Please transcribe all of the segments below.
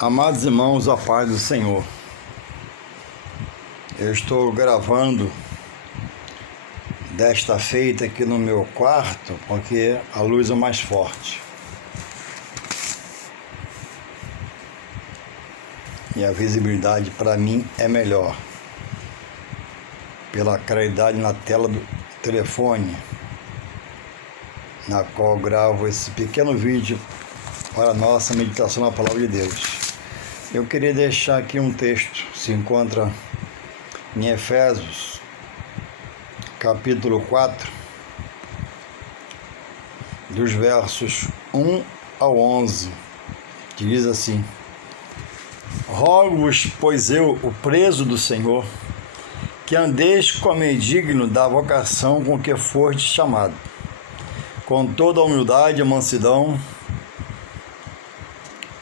Amados irmãos, a paz do Senhor. Eu estou gravando desta feita aqui no meu quarto, porque a luz é mais forte. E a visibilidade para mim é melhor. Pela claridade na tela do telefone, na qual gravo esse pequeno vídeo para a nossa meditação na Palavra de Deus. Eu queria deixar aqui um texto, se encontra em Efésios, capítulo 4, dos versos 1 ao 11, que diz assim: Rogo-vos, pois eu, o preso do Senhor, que andeis como é digno da vocação com que fostes chamado, com toda a humildade e mansidão,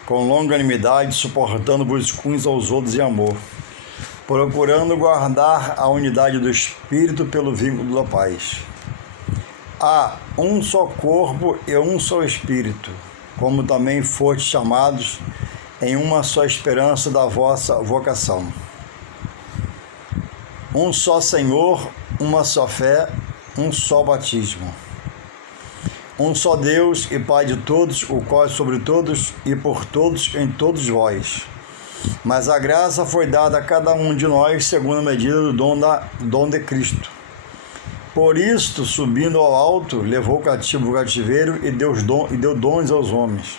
com longanimidade, suportando-vos uns aos outros em amor, procurando guardar a unidade do Espírito pelo vínculo da paz. Há um só corpo e um só Espírito, como também fostes chamados em uma só esperança da vossa vocação. Um só Senhor, uma só fé, um só batismo. Um só Deus e Pai de todos, o qual é sobre todos e por todos em todos vós. Mas a graça foi dada a cada um de nós segundo a medida do dom de Cristo. Por isto, subindo ao alto, levou cativo o cativeiro e deu dons aos homens.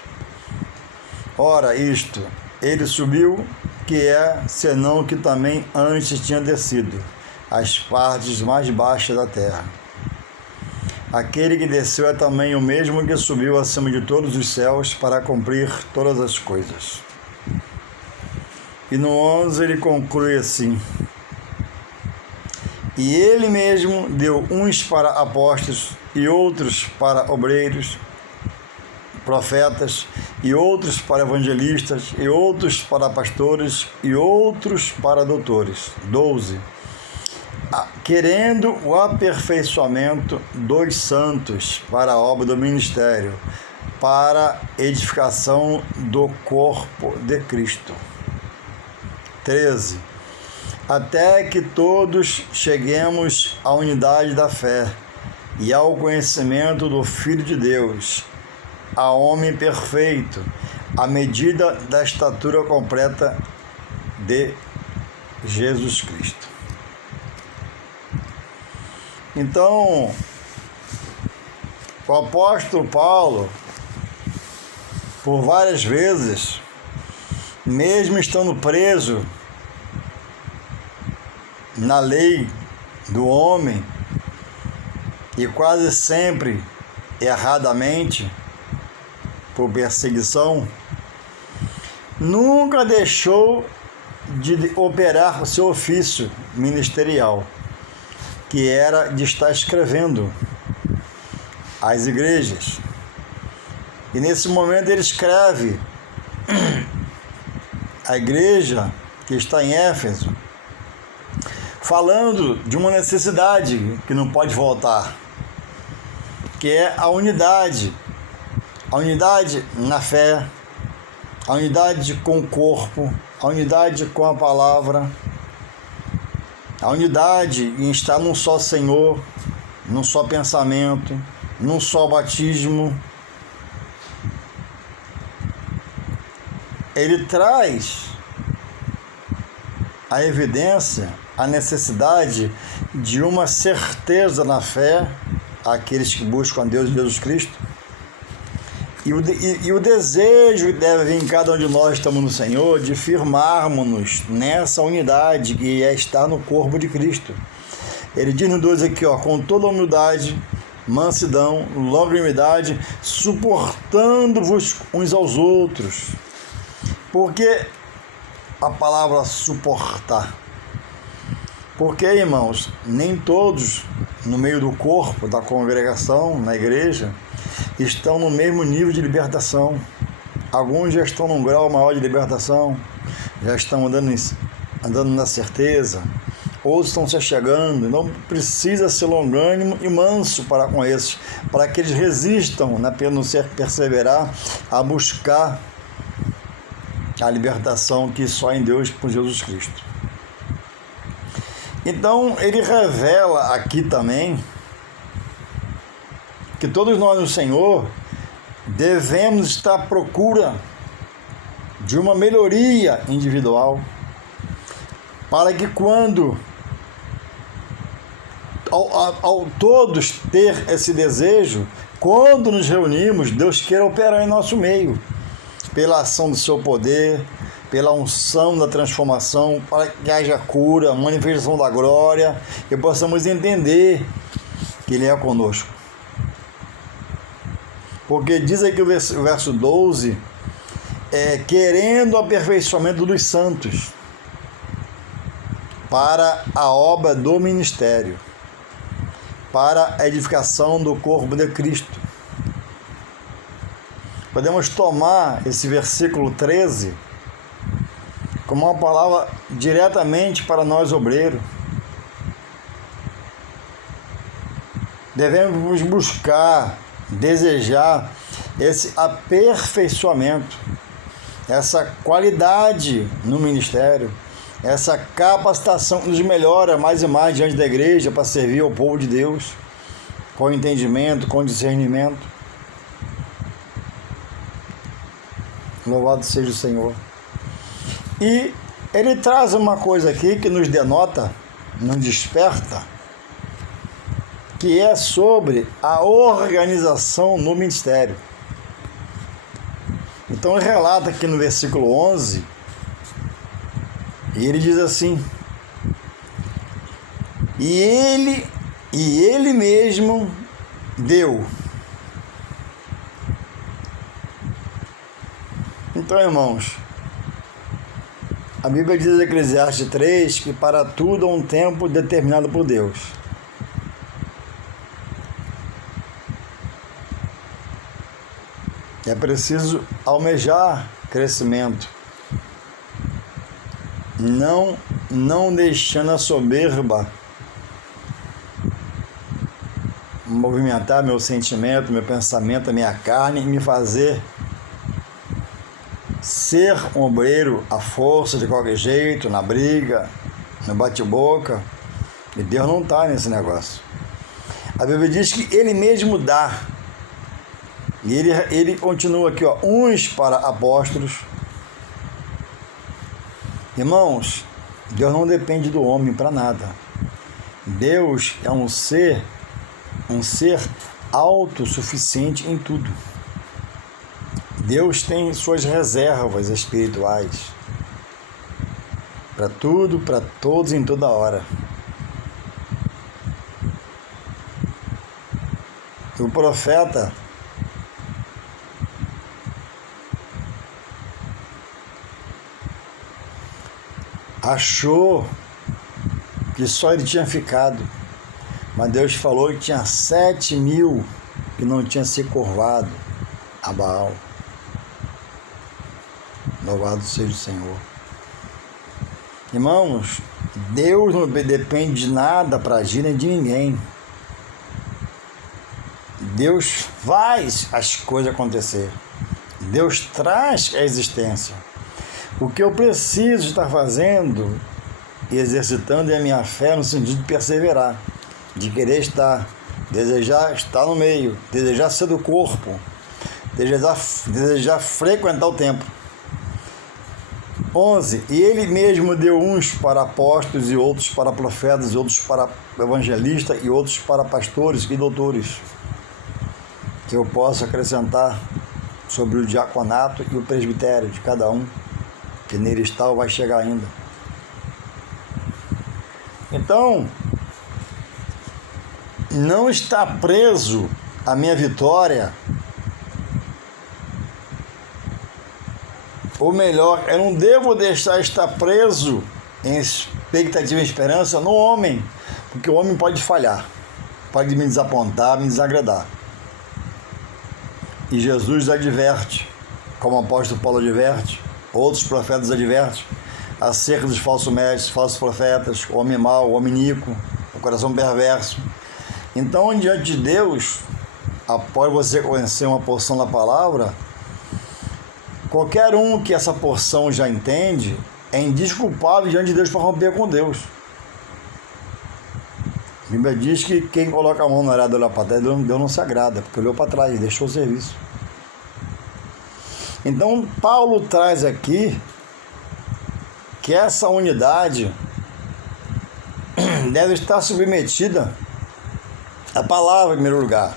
Ora, isto, ele subiu, que é, senão que também antes tinha descido, às partes mais baixas da terra. Aquele que desceu é também o mesmo que subiu acima de todos os céus para cumprir todas as coisas. E no 11 ele conclui assim: E ele mesmo deu uns para apóstolos, e outros para obreiros, profetas, e outros para evangelistas, e outros para pastores, e outros para doutores. 12. Querendo o aperfeiçoamento dos santos para a obra do ministério, para edificação do corpo de Cristo. 13. Até que todos cheguemos à unidade da fé e ao conhecimento do Filho de Deus, a homem perfeito, à medida da estatura completa de Jesus Cristo. Então, o apóstolo Paulo, por várias vezes, mesmo estando preso na lei do homem, e quase sempre erradamente, por perseguição, nunca deixou de operar o seu ofício ministerial, que era de estar escrevendo às igrejas. E nesse momento ele escreve à igreja que está em Éfeso, falando de uma necessidade que não pode voltar, que é a unidade na fé, a unidade com o corpo, a unidade com a palavra, a unidade em estar num só Senhor, num só pensamento, num só batismo. Ele traz a evidência, a necessidade de uma certeza na fé àqueles que buscam a Deus e Jesus Cristo, e o desejo que deve vir em cada um de nós que estamos no Senhor, de firmarmos-nos nessa unidade que é estar no corpo de Cristo. Ele diz no 12 aqui, com toda humildade, mansidão, longanimidade, suportando-vos uns aos outros. Porque a palavra suportar? Porque, irmãos, nem todos no meio do corpo, da congregação, na igreja, estão no mesmo nível de libertação. Alguns já estão num grau maior de libertação, já estão andando na certeza, outros estão se achegando. Não precisa ser longânimo e manso para com esses, para que eles resistam, perseverar a buscar a libertação que só em Deus por Jesus Cristo. Então, ele revela aqui também que todos nós no Senhor devemos estar à procura de uma melhoria individual, para que quando ao todos ter esse desejo, quando nos reunimos, Deus queira operar em nosso meio, pela ação do seu poder, pela unção da transformação, para que haja cura, manifestação da glória, e possamos entender que Ele é conosco. Porque diz aqui o verso 12, querendo o aperfeiçoamento dos santos, para a obra do ministério, para a edificação do corpo de Cristo. Podemos tomar esse versículo 13 como uma palavra diretamente para nós obreiros. Devemos buscar, desejar esse aperfeiçoamento, essa qualidade no ministério, essa capacitação que nos melhora mais e mais diante da igreja para servir ao povo de Deus, com entendimento, com discernimento. Louvado seja o Senhor. E ele traz uma coisa aqui que nos denota, nos desperta, que é sobre a organização no ministério. Então ele relata aqui no versículo 11, e ele diz assim: e ele mesmo deu. Então, irmãos, a Bíblia diz em Eclesiastes 3 que para tudo há um tempo determinado por Deus. É preciso almejar crescimento, não deixando a soberba movimentar meu sentimento, meu pensamento, a minha carne e me fazer ser um obreiro à força de qualquer jeito, na briga, no bate-boca. E Deus não está nesse negócio. A Bíblia diz que Ele mesmo dá. E ele continua aqui, ó, uns para apóstolos. Irmãos, Deus não depende do homem para nada. Deus é um ser autossuficiente em tudo. Deus tem suas reservas espirituais para tudo, para todos, em toda hora. O profeta achou que só ele tinha ficado, mas Deus falou que tinha 7.000 que não tinham se curvado a Baal. Louvado seja o Senhor. Irmãos, Deus não depende de nada para agir, nem de ninguém. Deus faz as coisas acontecer. Deus traz a existência. O que eu preciso estar fazendo e exercitando é a minha fé no sentido de perseverar, de querer estar, desejar estar no meio, desejar ser do corpo, desejar frequentar o templo. 11. E ele mesmo deu uns para apóstolos, e outros para profetas, e outros para evangelistas, e outros para pastores e doutores. Que eu possa acrescentar sobre o diaconato e o presbitério de cada um, que nele está ou vai chegar ainda. Então, não está preso a minha vitória, ou melhor, eu não devo deixar estar preso em expectativa e esperança no homem, porque o homem pode falhar, pode me desapontar, me desagradar. E Jesus adverte, como o apóstolo Paulo adverte, outros profetas advertem, acerca dos falsos mestres, falsos profetas, o homem mau, o homem iníquo, o coração perverso. Então, diante de Deus, após você conhecer uma porção da palavra, Qualquer um que essa porção já entende é indesculpável diante de Deus para romper com Deus. A Bíblia diz que quem coloca a mão na arada e olha para trás, Deus não se agrada, porque olhou para trás, deixou o serviço. Então, Paulo traz aqui que essa unidade deve estar submetida à palavra, em primeiro lugar,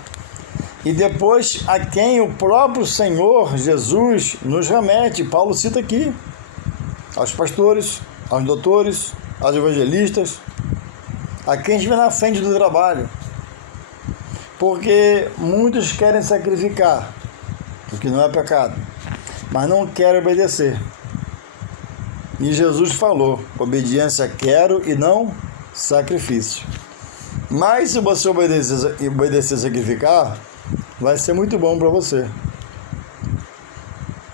e depois a quem o próprio Senhor Jesus nos remete. Paulo cita aqui aos pastores, aos doutores, aos evangelistas, a quem estiver na frente do trabalho, porque muitos querem sacrificar, o que não é pecado, mas não querem obedecer. E Jesus falou: obediência quero e não sacrifício. Mas se você obedecer sacrificar, vai ser muito bom para você.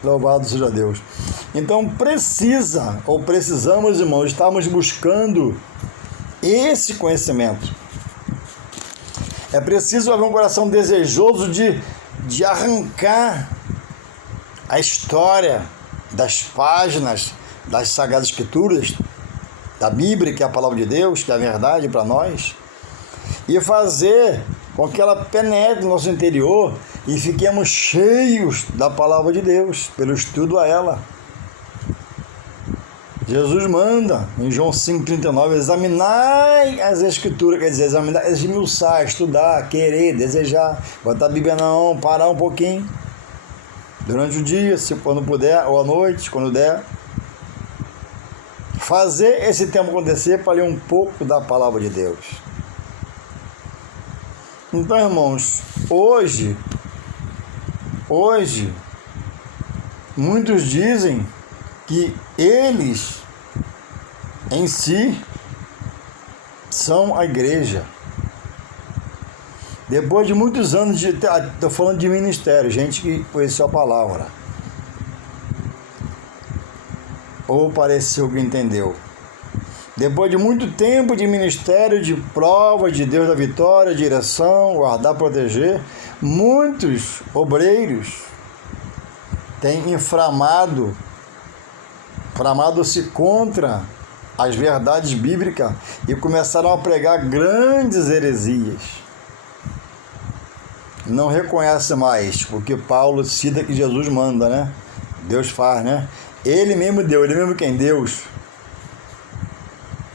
Louvado seja Deus. Então precisamos, irmãos, estarmos buscando esse conhecimento. É preciso haver um coração desejoso de arrancar a história das páginas das Sagradas Escrituras, da Bíblia, que é a palavra de Deus, que é a verdade para nós, e fazer com que ela penetre no nosso interior e fiquemos cheios da palavra de Deus, pelo estudo a ela. Jesus manda, em João 5,39, examinai as Escrituras, quer dizer, examinar, esmiuçar, estudar, querer, desejar, botar a Bíblia não, parar um pouquinho, durante o dia, se quando puder, ou à noite, quando der, fazer esse tempo acontecer para ler um pouco da palavra de Deus. Então, irmãos, hoje, muitos dizem que eles, em si, são a igreja. Depois de muitos anos estou falando de ministério, gente que conheceu a palavra, ou pareceu que entendeu. Depois de muito tempo de ministério, de prova de Deus da vitória, direção, guardar, proteger, muitos obreiros têm inflamado-se contra as verdades bíblicas e começaram a pregar grandes heresias. Não reconhece mais o que Paulo cita que Jesus manda, né? Deus faz, né? Ele mesmo deu, ele mesmo quem? Deus.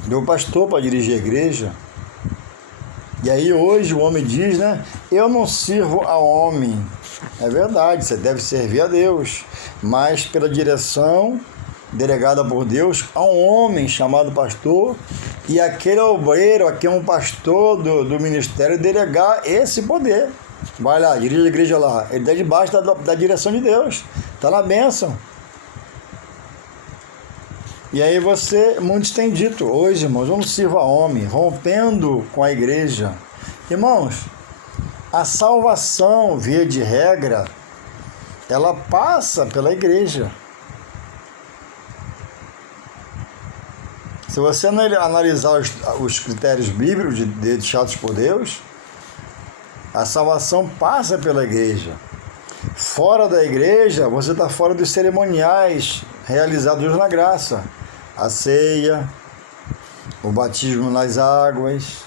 Deu pastor para dirigir a igreja. E aí hoje o homem diz, né? Eu não sirvo a homem. É verdade, você deve servir a Deus. Mas pela direção delegada por Deus a um homem chamado pastor, e aquele obreiro, aqui é um pastor do ministério, delegar esse poder. Vai lá, dirige a igreja lá. Ele está debaixo da direção de Deus. Está na bênção. E aí muitos têm dito, hoje, irmãos, eu não sirvo a homem, rompendo com a igreja. Irmãos, a salvação, via de regra, ela passa pela igreja. Se você analisar os critérios bíblicos deixados por Deus, a salvação passa pela igreja. Fora da igreja, você está fora dos cerimoniais realizados na graça. A ceia, o batismo nas águas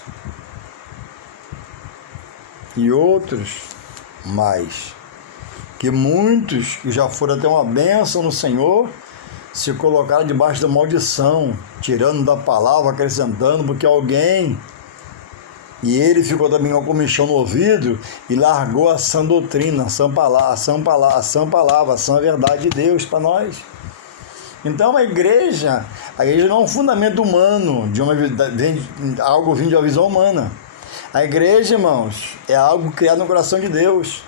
e outros mais. Que muitos que já foram até uma bênção no Senhor se colocaram debaixo da maldição, tirando da palavra, acrescentando, porque alguém, e ele ficou também com comichão no ouvido e largou a sã doutrina, a sã verdade de Deus para nós. Então a igreja não é um fundamento humano, algo vindo de uma visão humana. A igreja, irmãos, é algo criado no coração de Deus,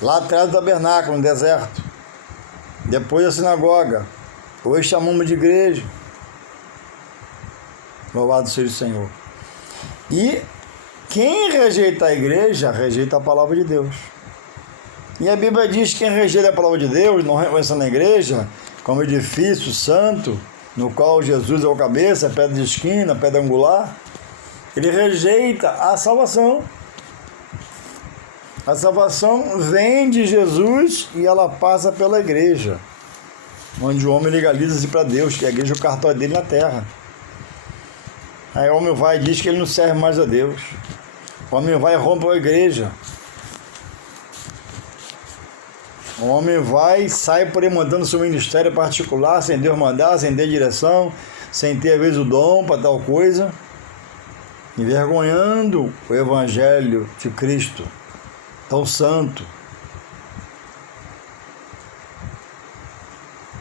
lá atrás do tabernáculo, no deserto, depois da sinagoga. Hoje chamamos de igreja. Louvado seja o Senhor. E quem rejeita a igreja, rejeita a palavra de Deus. E a Bíblia diz que quem rejeita a palavra de Deus, não reconhecendo a igreja como edifício santo, no qual Jesus é o cabeça, a pedra de esquina, a pedra angular, ele rejeita a salvação. A salvação vem de Jesus e ela passa pela igreja. onde o homem legaliza-se para Deus, que a igreja é o cartório dele na terra. Aí o homem vai e diz que ele não serve mais a Deus. O homem vai e rompe a igreja. O homem vai e sai por aí mandando seu ministério particular, sem Deus mandar, sem ter direção, sem ter às vezes o dom para tal coisa, envergonhando o Evangelho de Cristo, tão santo.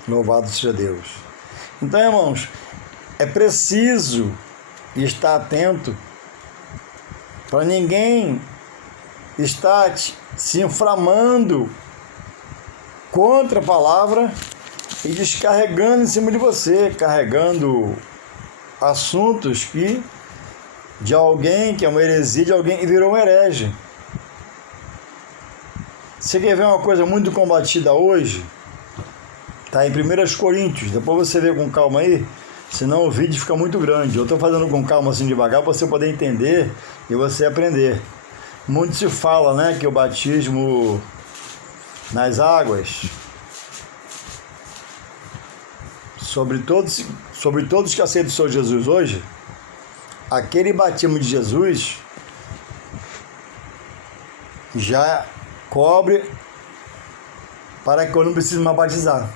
Louvado seja Deus. Então, irmãos, é preciso estar atento para ninguém estar se inflamando contra a palavra e descarregando em cima de você, carregando assuntos que de alguém que é uma heresia de alguém e virou um herege. Você quer ver uma coisa muito combatida hoje? Está em 1 Coríntios, depois você vê com calma aí, senão o vídeo fica muito grande. Eu estou fazendo com calma assim devagar para você poder entender e você aprender. Muito se fala, né, que o batismo nas águas, sobre todos que aceitam o Senhor Jesus hoje, aquele batismo de Jesus já cobre para que eu não precise mais batizar.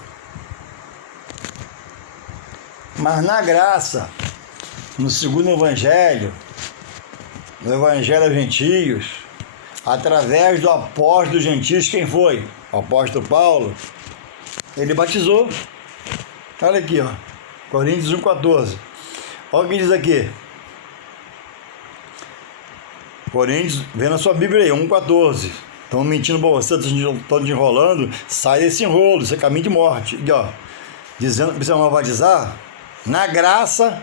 Mas na graça, no segundo evangelho, no evangelho aos gentios, através do apóstolo dos gentios, quem foi? O apóstolo Paulo. Ele batizou. Olha aqui, ó, Coríntios 1,14. Olha o que diz aqui. Coríntios, vê na sua Bíblia aí, 1,14. Estão mentindo para você, estão te enrolando. Sai desse enrolo, isso é caminho de morte. Aqui, ó, dizendo que precisa batizar. Na graça,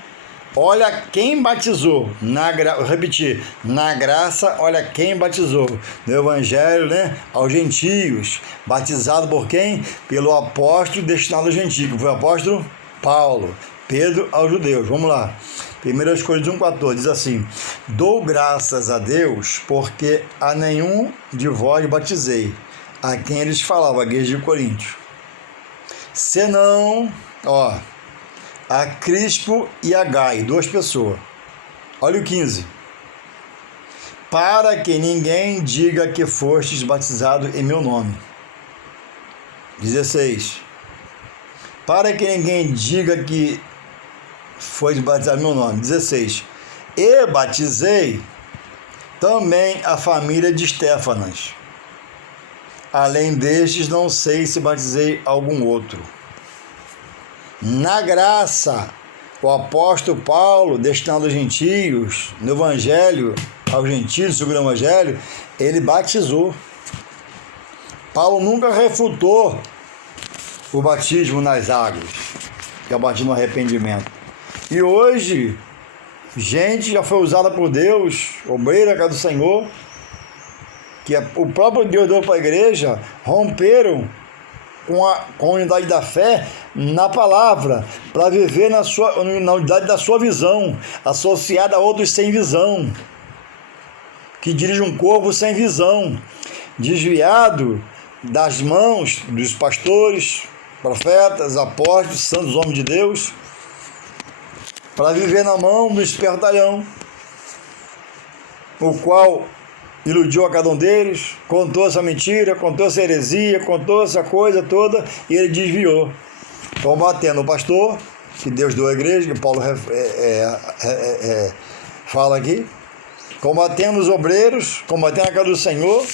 olha quem batizou. Eu repetir, na graça, olha quem batizou. No evangelho, né, aos gentios. Batizado por quem? Pelo apóstolo destinado aos gentios. Foi o apóstolo Paulo. Pedro aos judeus. Vamos lá. 1 Coríntios 1,14 diz assim: dou graças a Deus porque a nenhum de vós batizei, a quem eles falavam, a igreja de Coríntios, senão, ó, a Crispo e a Gai, 2 pessoas. Olha o 15. Para que ninguém diga que fostes batizado em meu nome. 16. Para que ninguém diga que foi batizado em meu nome. 16. E batizei também a família de Estéfanas. Além destes, não sei se batizei algum outro. Na graça, o apóstolo Paulo, destinado aos gentios, no evangelho aos gentios, segundo o evangelho, ele batizou. Paulo nunca refutou o batismo nas águas, que é o batismo no arrependimento. E hoje, gente já foi usada por Deus, obreira casa do Senhor, que o próprio Deus deu para a igreja, romperam com a unidade da fé na palavra, para viver na unidade da sua visão, associada a outros sem visão, que dirige um corpo sem visão, desviado das mãos dos pastores, profetas, apóstolos, santos homens de Deus, para viver na mão do espertalhão, o qual iludiu a cada um deles, contou essa mentira, contou essa heresia, contou essa coisa toda, e ele desviou, combatendo o pastor, que Deus deu à igreja, que Paulo fala aqui, combatendo os obreiros, combatendo a casa do Senhor,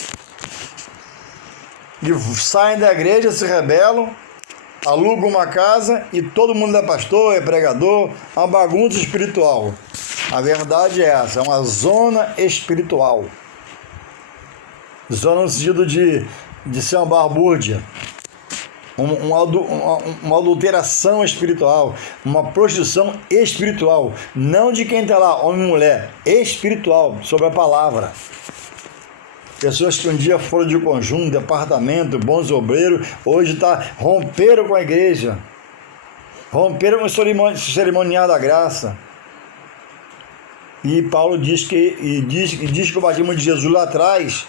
e saem da igreja, se rebelam, alugam uma casa e todo mundo é pastor, é pregador, uma bagunça espiritual. A verdade é essa, é uma zona espiritual. Zona no sentido de ser uma barbúrdia, uma adulteração espiritual, uma prostituição espiritual, não de quem está lá, homem e mulher, espiritual, sobre a palavra. Pessoas que um dia foram de conjunto, departamento, bons obreiros, hoje romperam com a igreja, romperam com o cerimonial da graça. E Paulo diz que o batismo de Jesus lá atrás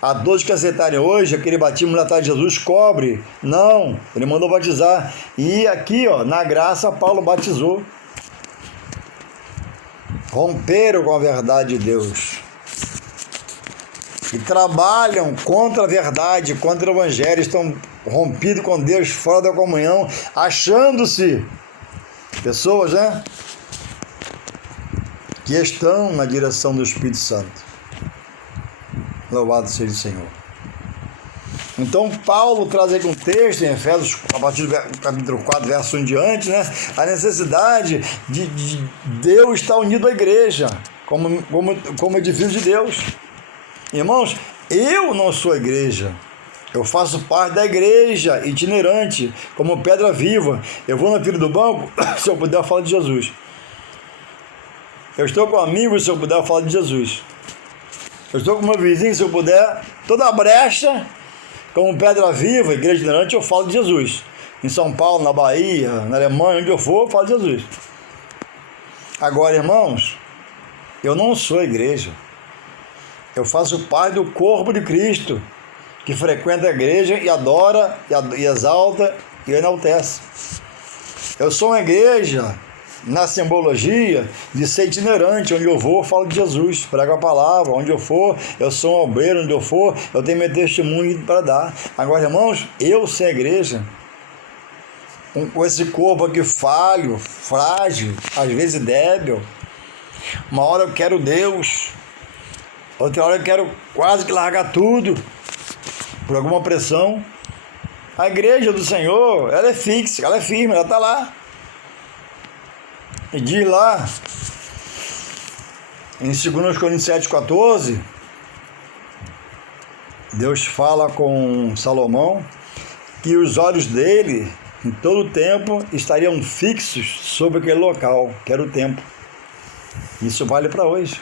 A todos que aceitarem hoje, aquele batismo na tarde de Jesus cobre. Não, ele mandou batizar. E aqui, ó, na graça, Paulo batizou. Romperam com a verdade de Deus. E trabalham contra a verdade, contra o Evangelho. Estão rompidos com Deus, fora da comunhão, achando-se pessoas, né? Que estão na direção do Espírito Santo. Louvado seja o Senhor. Então, Paulo traz aqui um texto em Efésios, a partir do capítulo 4, verso 1 em diante, né? A necessidade de Deus estar unido à igreja, como edifício de Deus. Irmãos, eu não sou igreja. Eu faço parte da igreja itinerante, como pedra viva. Eu vou na fila do banco, se eu puder, eu falo de Jesus. Eu estou com amigos, se eu puder, eu falo de Jesus. Eu estou com meu vizinho, se eu puder, toda a brecha, como pedra viva, igreja itinerante, eu falo de Jesus. Em São Paulo, na Bahia, na Alemanha, onde eu for, eu falo de Jesus. Agora, irmãos, eu não sou igreja. Eu faço parte do corpo de Cristo, que frequenta a igreja e adora, e exalta e enaltece. Eu sou uma igreja na simbologia de ser itinerante. Onde eu vou, eu falo de Jesus, prego a palavra. Onde eu for, eu sou um obreiro. Onde eu for, eu tenho meu testemunho para dar. Agora, irmãos, eu sou a igreja, com esse corpo aqui falho, frágil, às vezes débil. Uma hora eu quero Deus, outra hora eu quero quase que largar tudo por alguma pressão. A igreja do Senhor, ela é fixa, ela é firme, ela está lá. E diz lá, em 2 Coríntios 7,14, Deus fala com Salomão que os olhos dele, em todo o tempo, estariam fixos sobre aquele local, que era o templo. Isso vale para hoje.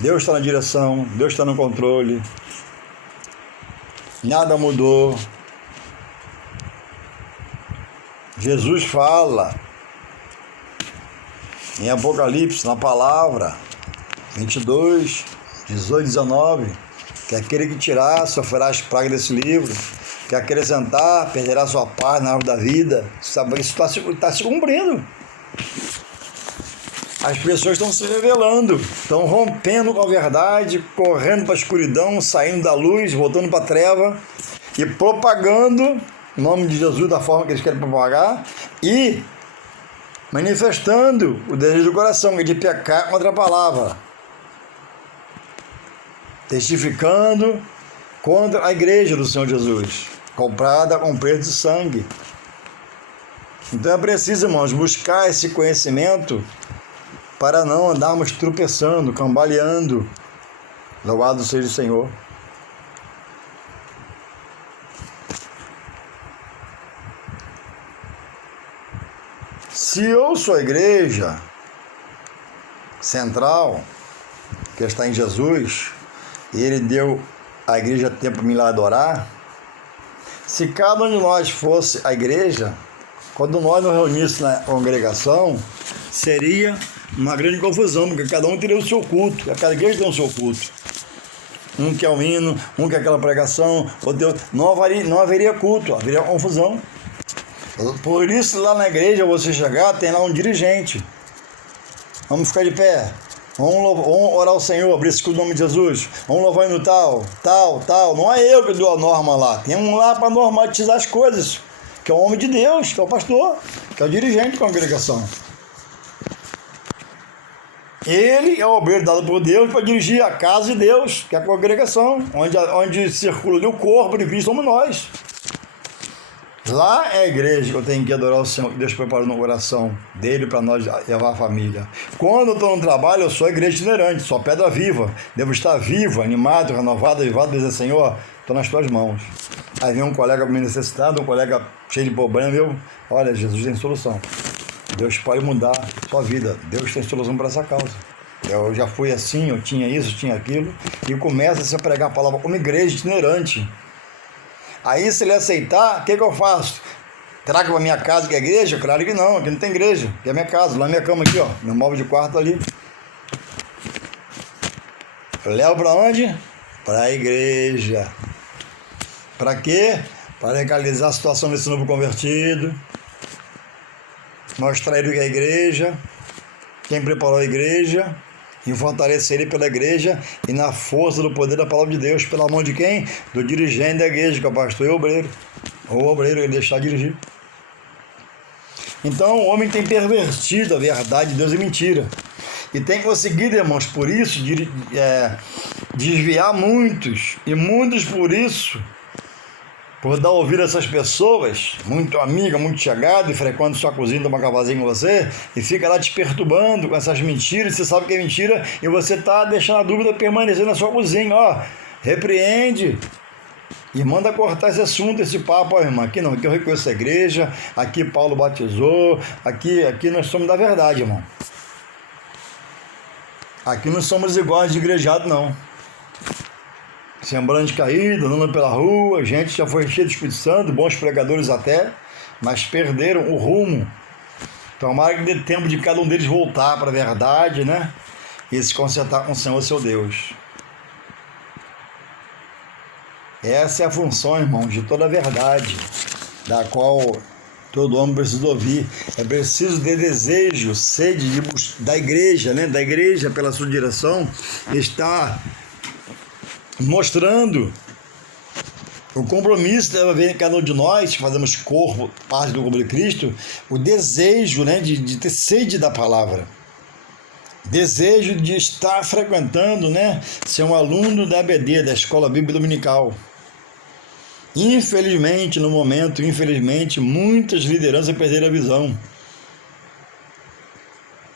Deus está na direção, Deus está no controle, nada mudou. Jesus fala em Apocalipse, na palavra 22, 18, 19, que aquele que tirar sofrerá as pragas desse livro, que acrescentar perderá sua parte na árvore da vida. Isso está se cumprindo. As pessoas estão se revelando, estão rompendo com a verdade, correndo para a escuridão, saindo da luz, voltando para a treva e propagando o nome de Jesus da forma que eles querem propagar e manifestando o desejo do coração, que é de pecar contra a palavra, testificando contra a igreja do Senhor Jesus, comprada com preço de sangue. Então é preciso, irmãos, buscar esse conhecimento para não andarmos tropeçando, cambaleando. Louvado seja o Senhor. Se eu sou a igreja central, que está em Jesus, e Ele deu à igreja tempo para me lá adorar, se cada um de nós fosse a igreja, quando nós nos reuníssemos na congregação, seria uma grande confusão, porque cada um teria o seu culto, cada igreja tem o seu culto. Um quer o hino, um quer aquela pregação, outro, não haveria culto, haveria confusão. Por isso, lá na igreja, você chegar, tem lá um dirigente. Vamos ficar de pé. Vamos orar ao Senhor, abrir esse culto no nome de Jesus. Vamos louvar no tal. Não é eu que dou a norma lá. Tem um lá para normatizar as coisas, que é o homem de Deus, que é o pastor, que é o dirigente da congregação. Ele é o obreiro dado por Deus para dirigir a casa de Deus, que é a congregação, onde circula o corpo de Cristo, somos nós. Lá é a igreja que eu tenho que adorar o Senhor, que Deus preparou no coração dele para nós levar a família. Quando eu estou no trabalho, eu sou a igreja itinerante, sou a pedra viva. Devo estar vivo, animado, renovado, avivado, dizer, Senhor, estou nas tuas mãos. Aí vem um colega me necessitado, um colega cheio de problema, olha, Jesus tem solução. Deus pode mudar a sua vida, Deus tem solução para essa causa. Eu já fui assim, eu tinha isso, tinha aquilo, e começa a pregar a palavra como igreja itinerante. Aí, se ele aceitar, o que eu faço? Trago para minha casa, que é igreja? Claro que não, aqui não tem igreja, aqui é minha casa, lá é minha cama aqui, ó, meu móvel de quarto ali. Levo para onde? Para a igreja. Para quê? Para legalizar a situação desse novo convertido, mostrar ele que é a igreja, quem preparou a igreja, e fortalecer ele pela igreja e na força do poder da palavra de Deus, pela mão de quem? Do dirigente da igreja, que é o pastor e o obreiro. Ou o obreiro, ele deixar dirigir. Então o homem tem pervertido a verdade de Deus e mentira. E tem conseguido, irmãos, por isso, desviar muitos. E muitos por isso, por dar ouvido a essas pessoas, muito amiga, muito chegada, e frequenta sua cozinha, toma um cavazinho com você, e fica lá te perturbando com essas mentiras, você sabe que é mentira, e você está deixando a dúvida permanecer na sua cozinha, ó, repreende, e manda cortar esse assunto, esse papo, ó, irmão, aqui não, aqui eu reconheço a igreja, aqui Paulo batizou, aqui nós somos da verdade, irmão. Aqui não somos iguais de igrejado, não. Sembrando de caída, andando pela rua, gente já foi cheia de Espírito Santo, bons pregadores até, mas perderam o rumo. Tomara que dê tempo de cada um deles voltar para a verdade, né? E se consertar com o Senhor, seu Deus. Essa é a função, irmão, de toda a verdade, da qual todo homem precisa ouvir. É preciso ter desejo, sede da igreja, né? Da igreja, pela sua direção, está mostrando o compromisso que deve haver em cada um de nós, que fazemos corpo, parte do corpo de Cristo, o desejo, né, de ter sede da palavra, desejo de estar frequentando, né, ser um aluno da EBD, da Escola Bíblica Dominical. Infelizmente, no momento, muitas lideranças perderam a visão.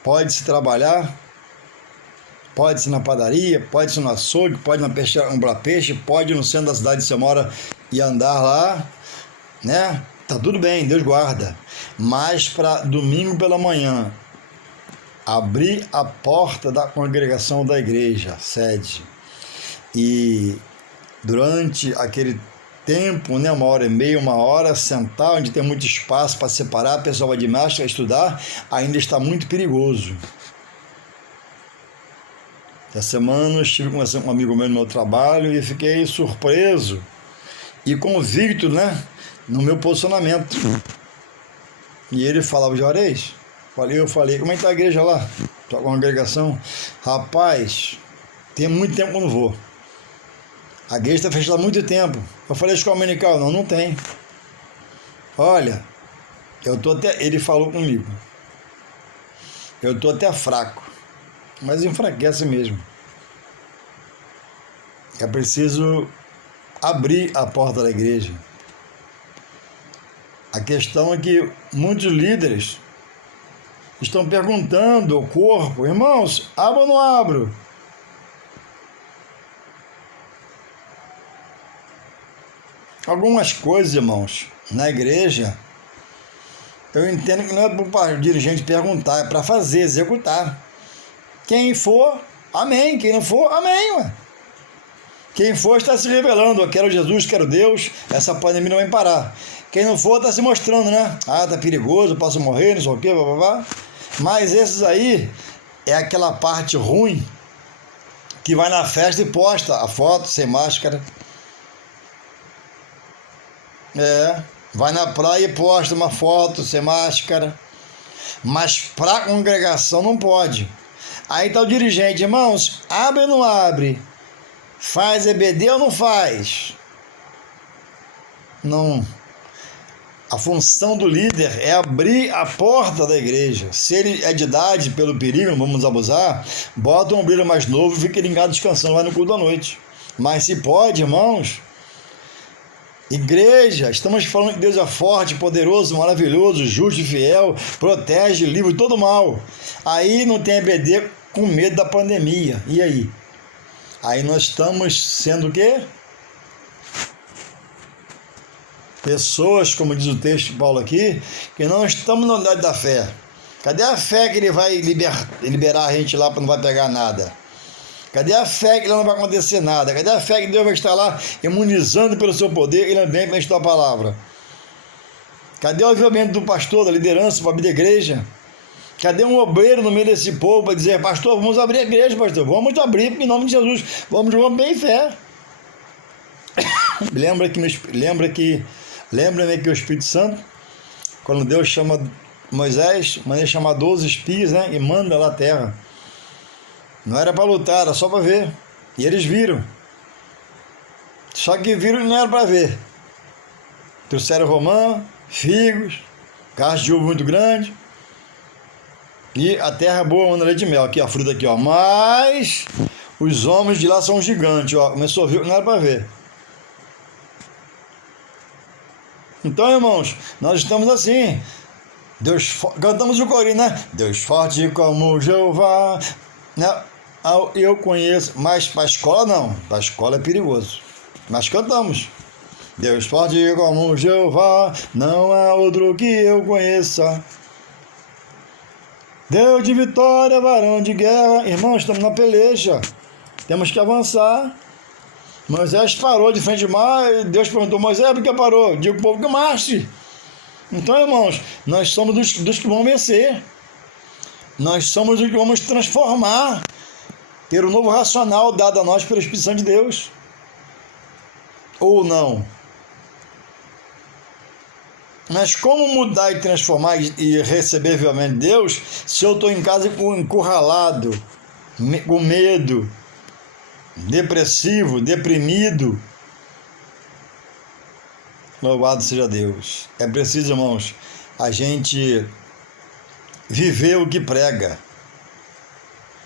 Pode-se trabalhar, pode-se na padaria, pode-se no açougue, pode comprar peixe, pode ir no centro da cidade que você mora e andar lá, né? Tá tudo bem, Deus guarda. Mas para domingo pela manhã, abrir a porta da congregação da igreja, sede, e durante aquele tempo, né, 1h30, 1 hora, sentar onde tem muito espaço para separar, a pessoa vai de máscara estudar, ainda está muito perigoso. Essa semana eu estive conversando com um amigo meu no meu trabalho e fiquei surpreso e convicto, né, no meu posicionamento. E ele falava: Juarez, eu falei, como é que está a igreja lá? Sua congregação? Rapaz, tem muito tempo que eu não vou. A igreja está fechada há muito tempo. Eu falei: escola dominical? Não tem. Olha, ele falou comigo, eu estou até fraco. Mas enfraquece mesmo. É preciso abrir a porta da igreja. A questão é que muitos líderes estão perguntando ao corpo: irmãos, abro ou não abro? Algumas coisas, irmãos, na igreja, eu entendo que não é para o dirigente perguntar, é para fazer, executar. Quem for, amém. Quem não for, amém. Ué. Quem for está se revelando. Eu quero Jesus, quero Deus. Essa pandemia não vai parar. Quem não for está se mostrando, né? Ah, tá perigoso, posso morrer, não sei o quê, blá, blá, blá. Mas esses aí é aquela parte ruim que vai na festa e posta a foto sem máscara. Vai na praia e posta uma foto sem máscara. Mas para a congregação não pode. Aí está o dirigente: irmãos, abre ou não abre? Faz EBD ou não faz? Não. A função do líder é abrir a porta da igreja. Se ele é de idade, pelo perigo, não vamos abusar, bota um obreiro mais novo e fica ele em casa descansando, vai no culto da noite. Mas se pode, irmãos, igreja, estamos falando que Deus é forte, poderoso, maravilhoso, justo e fiel, protege, livra de todo mal. Aí não tem EBD com medo da pandemia. E aí? Aí nós estamos sendo o quê? Pessoas, como diz o texto de Paulo aqui, que não estamos na unidade da fé. Cadê a fé que ele vai liberar a gente lá para não vai pegar nada? Cadê a fé que não vai acontecer nada? Cadê a fé que Deus vai estar lá imunizando pelo seu poder e ele vem para estudar a palavra? Cadê o avivamento do pastor, da liderança, para abrir a igreja? Cadê um obreiro no meio desse povo para dizer, pastor, vamos abrir a igreja, pastor, vamos abrir em nome de Jesus, vamos romper em fé. Lembra-me que o Espírito Santo, quando Deus chama Moisés, manda ele chamar 12 espias, né, e manda lá a terra. Não era para lutar, era só para ver. E eles viram. Só que viram e não era para ver. Trouxeram romã, figos, caixa de uva muito grande. E a terra boa, manda leite de mel. Aqui, a fruta aqui, ó. Mas os homens de lá são gigantes, ó. Começou a ver, não era para ver. Então, irmãos, nós estamos assim. Cantamos o corinho, né? Deus forte como Jeová. Né? Eu conheço, mas para a escola não. Para a escola é perigoso. Mas cantamos. Deus forte como Jeová, não há outro que eu conheça. Deus de vitória, varão de guerra. Irmãos, estamos na peleja. Temos que avançar. Moisés parou de frente ao mar e Deus perguntou, Moisés, por que parou? Digo, povo, que marche. Então, irmãos, nós somos dos que vão vencer. Nós somos os que vamos transformar ter o novo racional dado a nós pelo Espírito Santo de Deus. Ou não? Mas como mudar e transformar e receber vivamente Deus se eu estou em casa encurralado, com medo, depressivo, deprimido? Louvado seja Deus. É preciso, irmãos, a gente viver o que prega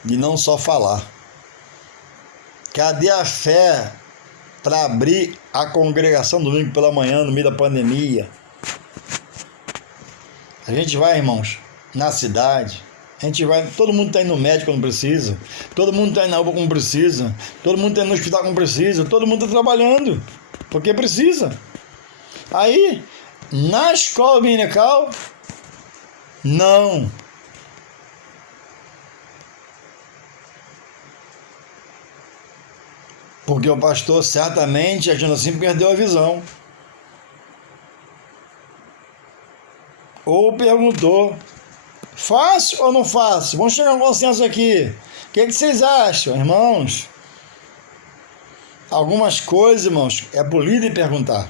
e não só falar. Cadê a fé para abrir a congregação domingo pela manhã no meio da pandemia? A gente vai, irmãos, na cidade, a gente vai, todo mundo está indo no médico quando precisa, todo mundo está indo na UPA quando precisa, todo mundo está indo no hospital quando precisa, todo mundo está trabalhando, porque precisa. Aí, na escola dominical, não. Porque o pastor certamente, agindo assim, perdeu a visão. Ou perguntou, faço ou não faço? Vamos chegar a um consenso aqui. O que vocês acham, irmãos? Algumas coisas, irmãos, é por líder perguntar.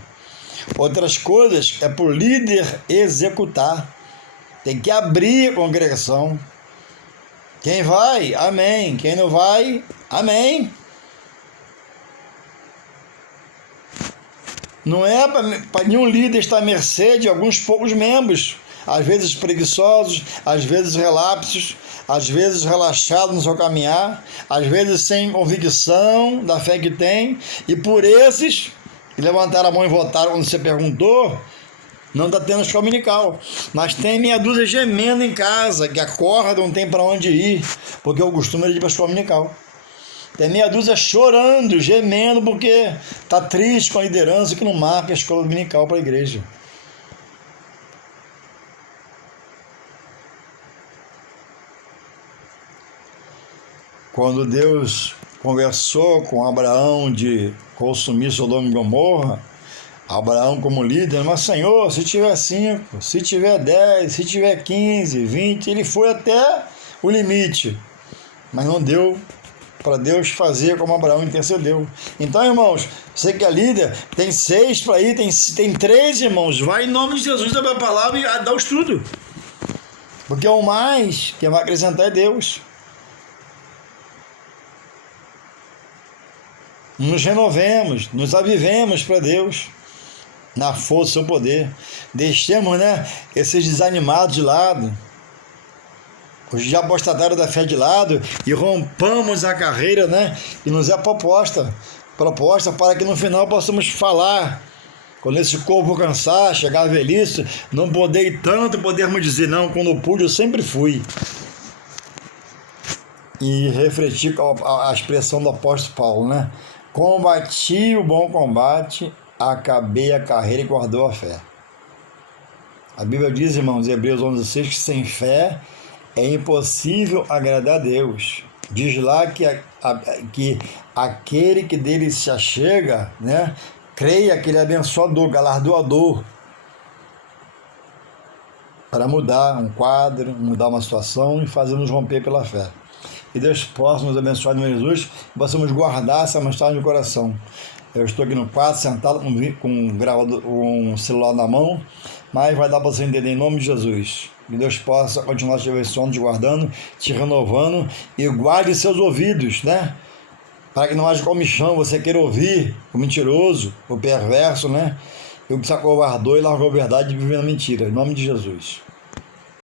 Outras coisas é por líder executar. Tem que abrir a congregação. Quem vai, amém. Quem não vai, amém. Não é para nenhum líder estar à mercê de alguns poucos membros, às vezes preguiçosos, às vezes relapsos, às vezes relaxados no seu caminhar, às vezes sem convicção da fé que tem, e por esses que levantaram a mão e votaram quando você perguntou, não está tendo escola dominical. Mas tem meia dúzia gemendo em casa, que acorda, não tem para onde ir, porque o costume é de ir para a escola dominical. Tem meia dúzia chorando, gemendo, porque está triste com a liderança que não marca a escola dominical para a igreja. Quando Deus conversou com Abraão de consumir Sodoma e Gomorra, Abraão como líder, mas Senhor, se tiver 5, se tiver 10, se tiver 15, 20, ele foi até o limite, mas não deu para Deus fazer como Abraão intercedeu. Então, irmãos, você que é líder, tem 6 para ir, tem 3, irmãos, vai em nome de Jesus, da minha palavra, e dá o estudo, porque o mais que vai acrescentar é Deus. Nos renovemos, nos avivemos para Deus, na força do seu poder. Deixemos, né, esses desanimados de lado, os já apostataram da fé de lado, e rompamos a carreira, né, que nos é proposta para que no final possamos falar, quando esse corpo cansar, chegar à velhice, não poder ir tanto, podermos dizer, não, quando eu pude, eu sempre fui. E refletir a expressão do apóstolo Paulo, né? Combati o bom combate, acabei a carreira e guardou a fé. A Bíblia diz, irmãos, em Hebreus 11:6, que sem fé é impossível agradar a Deus. Diz lá que aquele que dele se achega, né, creia que ele é abençoador, galardoador. para mudar um quadro, mudar uma situação e fazer-nos romper pela fé. Que Deus possa nos abençoar em nome de Jesus e possamos guardar essa mensagem no coração. Eu estou aqui no quarto, sentado com um celular na mão, mas vai dar para você entender em nome de Jesus. Que Deus possa continuar te abençoando, te guardando, te renovando e guarde seus ouvidos, né? Para que não haja comichão, você queira ouvir o mentiroso, o perverso, né? E o que se acovardou e largou a verdade e viveu na mentira. Em nome de Jesus.